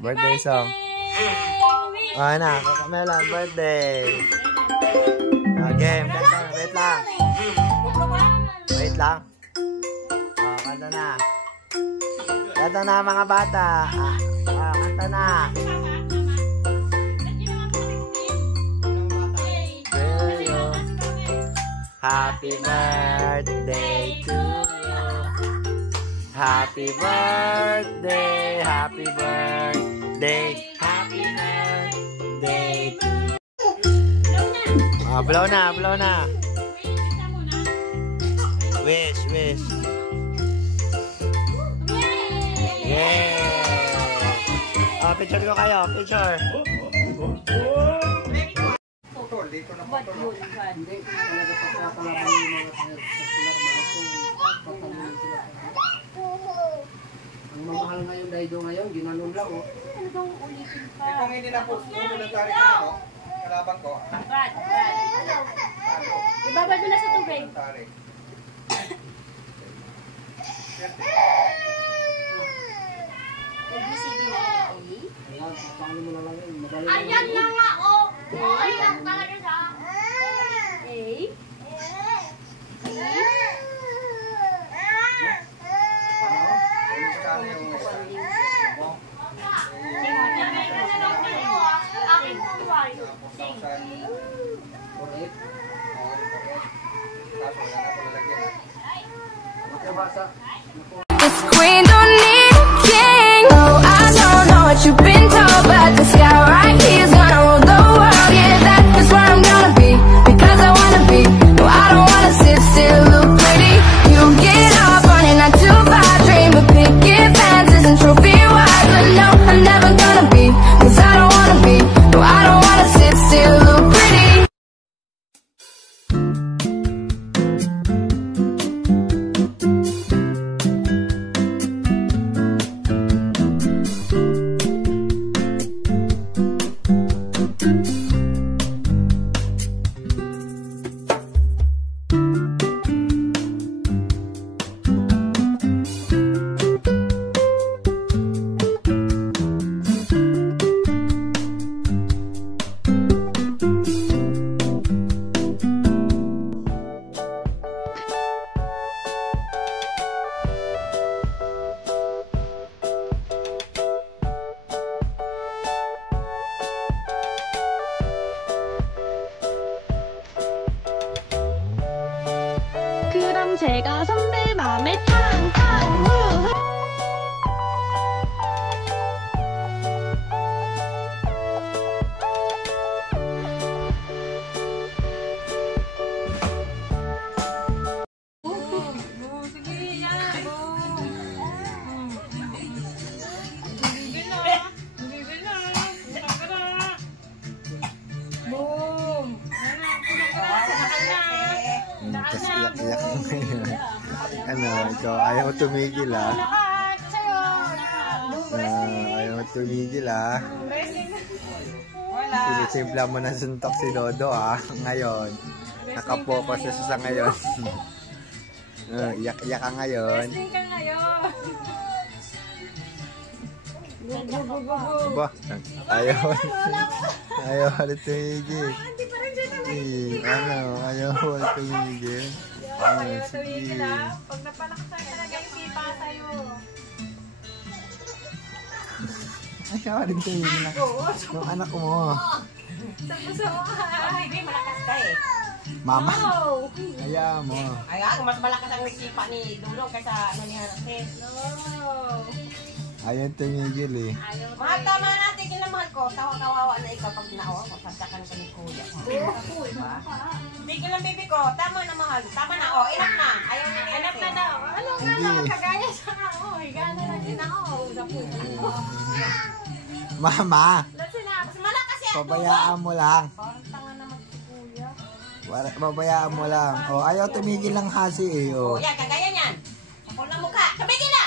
Birthday song. Oh, na. Kakamelan, birthday. Okay, kanta. Wait lang. Wait lang. Oh, kanta na. Kanta na mga bata. Kanta na. Happy birthday to you. Happy birthday, happy birthday, happy birthday to you. Blow na, blow na. Wish, wish. Yeah. Picture ko kayo, picture. Dito na po ito. Hindi, talaga pagkakalaman yung mga ang mamahal ngayon dahil doon ngayon, ginanon lang oh. Talagang ulitin pa. Kung hindi na po, sumunod ang tarik na ako, kalabang ko. Bad. Ibabad mo na sa tubig. ABCD na A. Ayan, paano mo na lang yun. Ayan na nga oh. Ayan talaga siya. A. This queen don't need a king. Oh, I don't know what you've been told, but this guy right here is gonna rule the world. Yeah, that is where I'm gonna be, because I wanna be. No, I don't wanna sit still, look pretty. You get up on your 9 to 5 dream, but picket fences and trophy wives. But no, I'm never gonna be, cause I don't wanna be. No, I don't wanna sit still, look pretty. 그럼 제가 선배 맘에 탕탕 Tapos iyak-iyak mo ngayon. Ano, ikaw, ayaw mo tumigil ah. Ayaw mo tumigil ah. Sinisimpla mo na suntok si Dodo ah. Ngayon, nakapokus na siya sa ngayon. Iyak-iyak ka ngayon. Ba, ayaw ulit tumigil. Ayaw ulit tumigil. Sige. Pag napalakasan talaga yung sipa sa'yo. Ayaw ulit tumigil na. Yung anak mo. Sa puso mo ha. Hindi, malakas ka eh. Mama. Ayaw mo. Ay, mas malakas ang sipa ni Dulong kaysa ano ni Hanakit. No. Ayaw tumigil eh. Mahal, tama natin, kinamahal ko. Tawa-kawawa na ikaw pag naawa ko. Sasakan ko ni Kuya. Hindi ko lang bibi ko. Tama na, mahal. Tama na, oh. Inak na. Ayaw na rin. Anak na daw. Ano nga naman kagaya sa ako. Higa na lang din ako. Sa puso. Mama, Mas malakas yan. pabayaan mo lang. Parang tanga naman si Kuya. Pabayaan mo lang. Oh, ayaw tumigil lang kasi eh. Oh, Oh. yan. Kagaya niyan. Sakol na mukha. Tumigil na.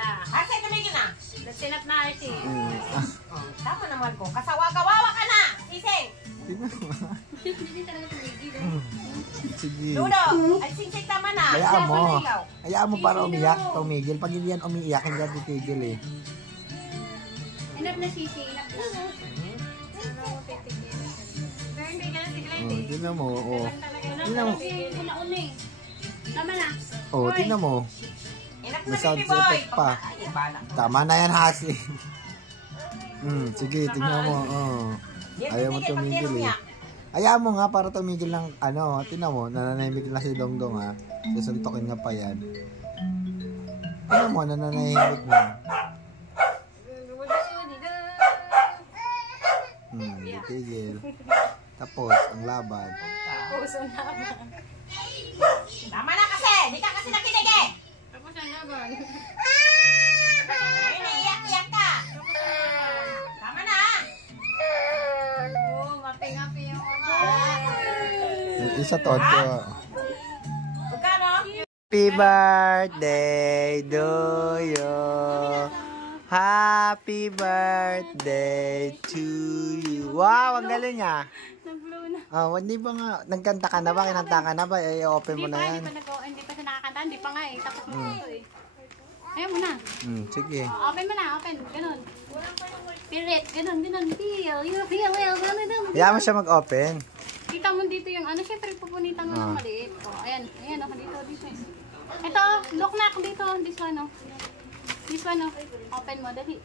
La. Arsay, tumigil na. Sinap na Archie. Oh, tama na, mahal ko. Kasawa-kawawa ka na. Sising. Hindi talaga tumigil. Sige. Dudo. Ay, Sising, tama na. Hayaan mo. Sinabi na ikaw. Hayaan mo para umiyak. Tumigil. Pag hindi yan umiiyak, hindi yan titigil eh. Inap na sisi, inap na. Pero hindi ka na sigla Oh, hindi. tingnan mo. Oh. Inap Tingnan mo. una-una eh. Tama na. Oh, tingnan mo. Inap May na sound baby boy. effect pa. Ay, bala. Tama na yan, Hasi. Sige, tingnan mo. Oh. Ayaw mo tumigil eh. Ayaw mo nga para tumigil ng ano. Tingnan mo, nananahimik na si Dongdong ha. Susuntokin nga pa yan. Tingnan mo, nananahimik na. Tigil. Tapos, ang laban. Puso naman. Tama na kasi. Di ka kasi nakinig eh. Tapos ang laban. Ay, naiyak-iyak ka. Tama na. Oo, mapi-ngapi yung mga. Yung isa tonto. Magkano? Happy birthday to you. Happy birthday to you. Wow, ang galing niya. Nag-blow na. Oh, hindi ba nga, nagkanta ka na ba? Kinanta ka na ba? Ay, open mo na yan. Hindi pa siya nakakanta. Hindi pa nga eh. Tapos mo ito eh. Ayaw mo na. Sige. Open mo na, open. Ganun. Pilit. Ganun. Feel. You feel well. Ganun. Kaya mo siya mag-open. Kita mo dito yung ano. Siyempre, pupunitan mo ng maliit. Oh, ayan. Ayan ako dito. Dito eh. Ito. Look na ako dito. This one oh. This one oh. Open mo. Dali.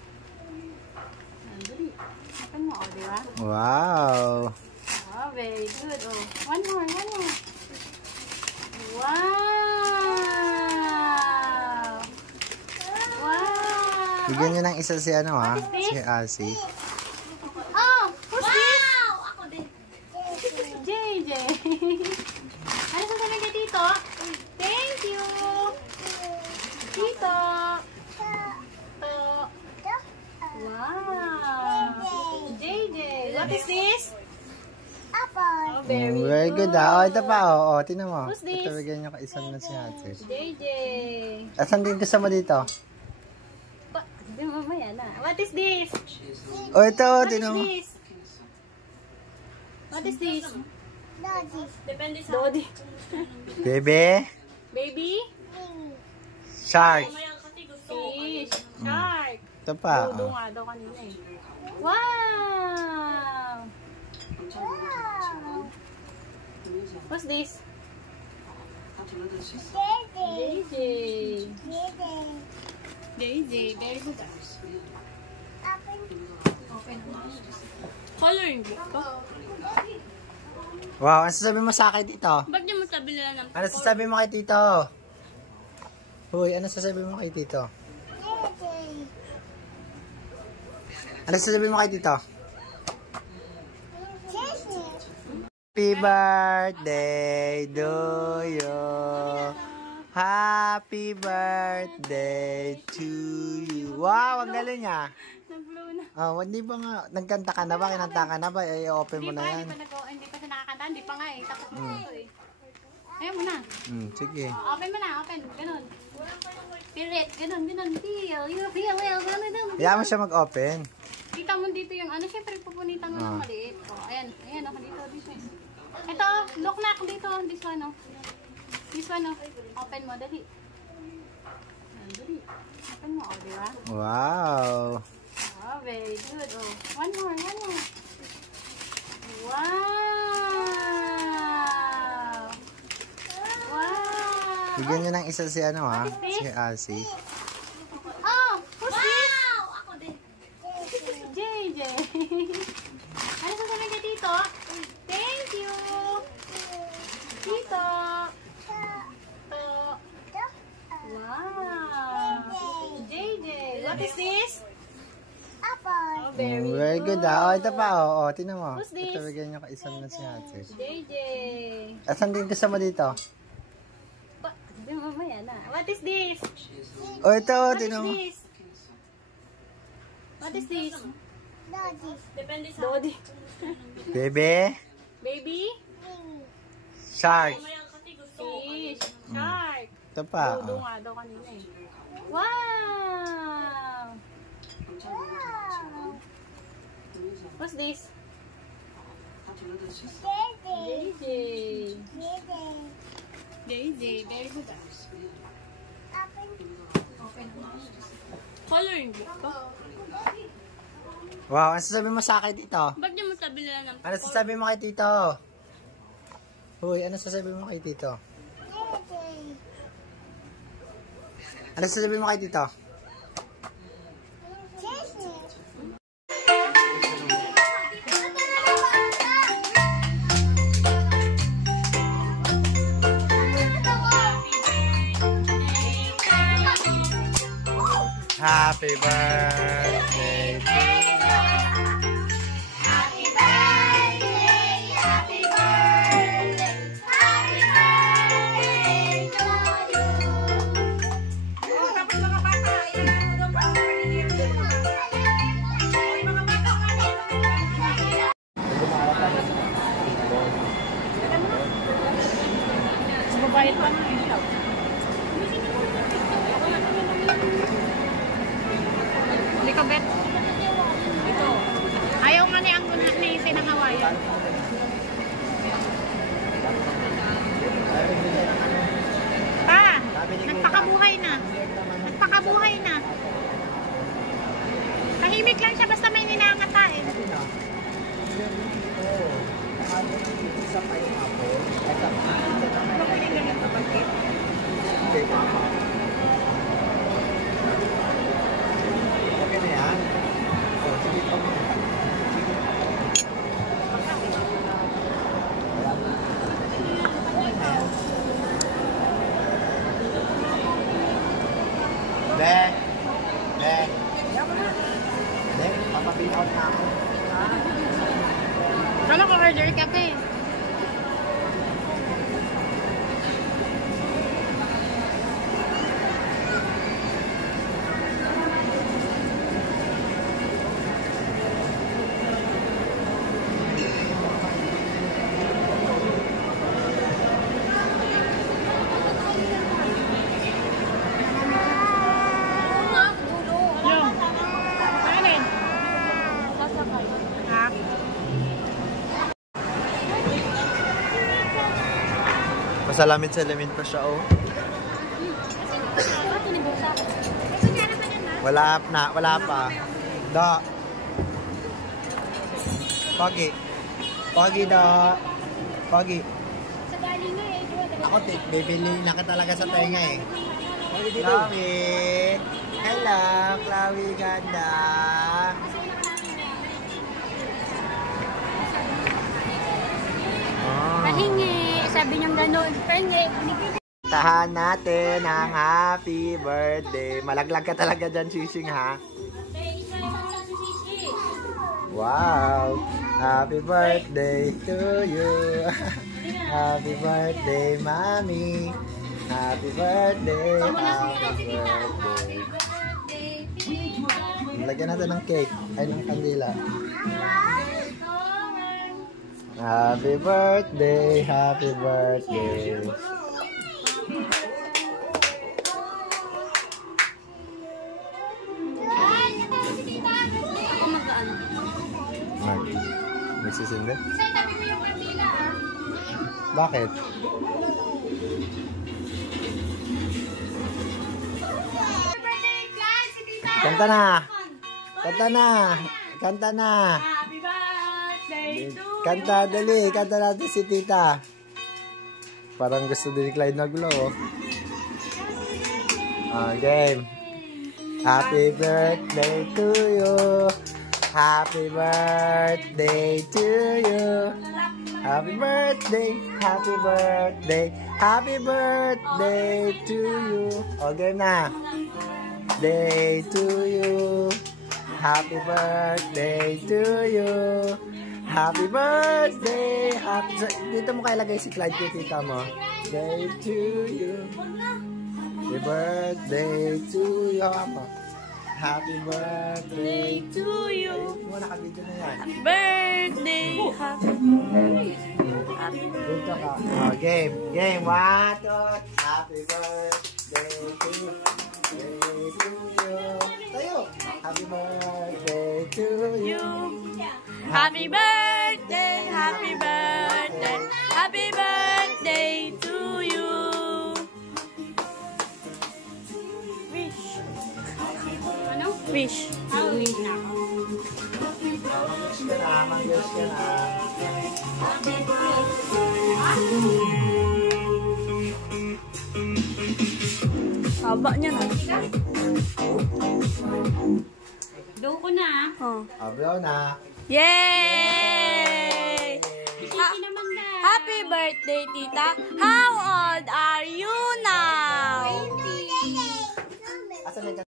Dali. Open mo. Oh, diba? Wow. Oh, very good. Oh. One more. Wow. Wow. Bigyan niyo ng isa si ano ha? What is this? Si Asi. Oh, who's this? Ako din. JJ. Ano sasabihin kay Tito? Thank you. Tito. Wow. JJ. What is this? Oh, Very good ha. Oh, ito pa. Oh, tingnan mo. Who's this? Ito bigyan niyo ka isa na si Ate. JJ. Asan din gusto mo dito? Di mamaya na. What is this? Oh, ito. What is Tingnan mo. this? What is this? Depende sa Dodi. Bebe. Baby? Shark. Fish. Shark. Ito pa. Dodo nga daw kanina eh. Wow! What's this? JJ. JJ. Very good. Open. Coloring book ko. Wow, ano sasabi mo sa akin dito? Ba't niyo masabi nila ng Ano sasabi mo kay Tito? Hoy, ano sasabi mo kay Tito? Ano sasabi mo kay Tito? Happy birthday to you. Happy birthday to you. Wow, ang galing niya. Nag-blow na. Oh, hindi ba nga, nagkanta ka na ba? Kinanta ka na ba? Ay, open mo na yan. Hindi pa siya nakakanta. Hindi pa nga eh. Tapos mo ito eh. Ayaw mo na. Sige. Open mo na. Open. Ganun. Pilit. Ganun. Feel. You feel well. Ganun. Kaya mo siya mag-open. Kita mo dito yung ano. Siyempre, pupunitan mo ng maliit. Oh, ayan. Ayan ako dito. Dito eh. Ito. Look na ako dito. This one oh. This one oh. Open mo. Dali. Dali. Open mo. Oh, diba? Wow. Oh, very good. Oh. One more. Wow. Wow. Bigyan niyo ng isa si ano ha? What is this? Si Asi. Oh, who's this? Ako din. JJ. Ano sasabihin kay Tito? Thank you. Tito. Wow. JJ. What is this? Oh, Very good ha. Oh, ito pa. Oh, tingnan mo. Who's this? Ito bigyan niyo ka isa na si Ate. JJ. Asan din gusto mo dito? Di mamaya na. What is this? Oh, ito. What is Tingnan mo. this? What is this? Depende sa Dodi. Bebe. Baby? Shark. Fish. Shark. Ito pa. Dodo nga daw kanina eh. Wow! What's this? JJ. JJ. Very good. Open. Coloring book ko. Wow, ano sasabihin mo sa akin dito? Ba't niyo mo sabi nila ng Ano sasabihin mo kay Tito? Hoy, ano sasabihin mo kay Tito? Ano sasabihin mo kay Tito? Happy birthday to Happy birthday, happy birthday, happy birthday to you. Oh, tapos mga bata, ilagay mo doon para maligyan mo. Ay, mga bata, Babayad pa ng ilaw. Hindi ka bet. Ito. Ayaw nga ni ang ni sinangawayan. Pa, nagpakabuhay na. Nagpakabuhay na. Tahimik lang siya basta may ninangatain. Okay na yan. Oh, sige pa mo. Dek. Dek. Dek, papapin out na ako. Kala ko order ka pa eh. Masalamin-salamin pa siya, oh. Wala pa. Da. Pogi. Pogi da. Pogi. Ako, bibili na ka talaga sa tenga eh. Chloe. Hello, Chloe, ganda. Pahingi. Sabi niyang gano'n. Pahingi. Tahan natin ang happy birthday. Malaglag ka talaga dyan, Sising, ha? Wow! Happy birthday to you! Happy birthday, Mommy! Happy birthday! Happy birthday! Lagyan natin ng cake. Ay, ng kandila. Happy birthday! Happy birthday! Nagsisindi? Bakit? Kanta na! Kanta na! Kanta na! Happy birthday to Kanta, dali! Kanta natin si tita! Parang gusto din ni Clyde mag-blow. Game! Happy birthday to you! Happy birthday to you. Happy birthday, happy birthday, happy birthday to you. Okay na. Day to you. Happy birthday to you. Happy birthday. Dito mo kayo lagay si Clyde kay tita mo. Day to you. Happy birthday to you. Happy birthday to you. Mo nakabidyo na yan. Happy birthday. Dito ka. Game. Game. 1, 2. Happy birthday to you. Tayo. Happy birthday to you. Happy birthday. Happy birthday. Happy birthday to you. Wish. Ano? Wish. Wish. Manggers ka na. Haba niya na. Doon ko na. Oh. Ablo na. Yay! Hindi naman na. Happy birthday, Tita. How old are you now? Asan yung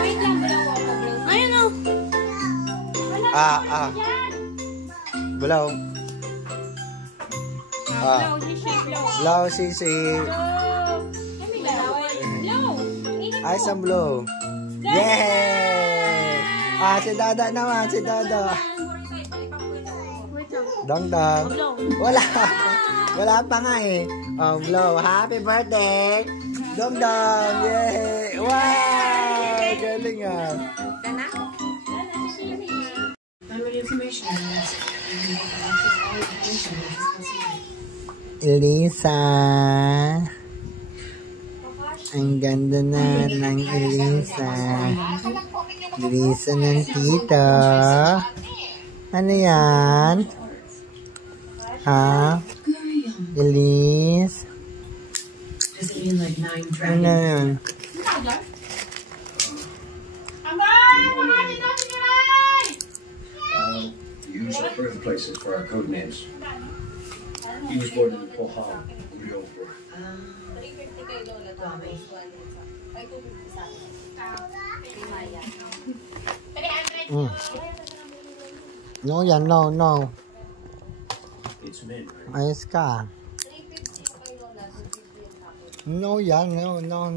Wait lang, blow ako, blow. Ayun o. Bulaw. Blow, si blow. Blow, sisi. Kami blow. Blow. Ay, isang blow. Yay! Si Dada naman, si Dada. Dong. Wala. Wala pa nga eh. Blow. Happy birthday. Dong. Yay! Wow! Galing ah. Elisa. Ang ganda na ng Elisa. Elisa ng tito. Ano yan? Ha? Elise? Ano yan? Use our birthplaces for our code names. He was born in Pohang, Uliopur. No yan, no. It's men, right? Ayos ka. No yan, no.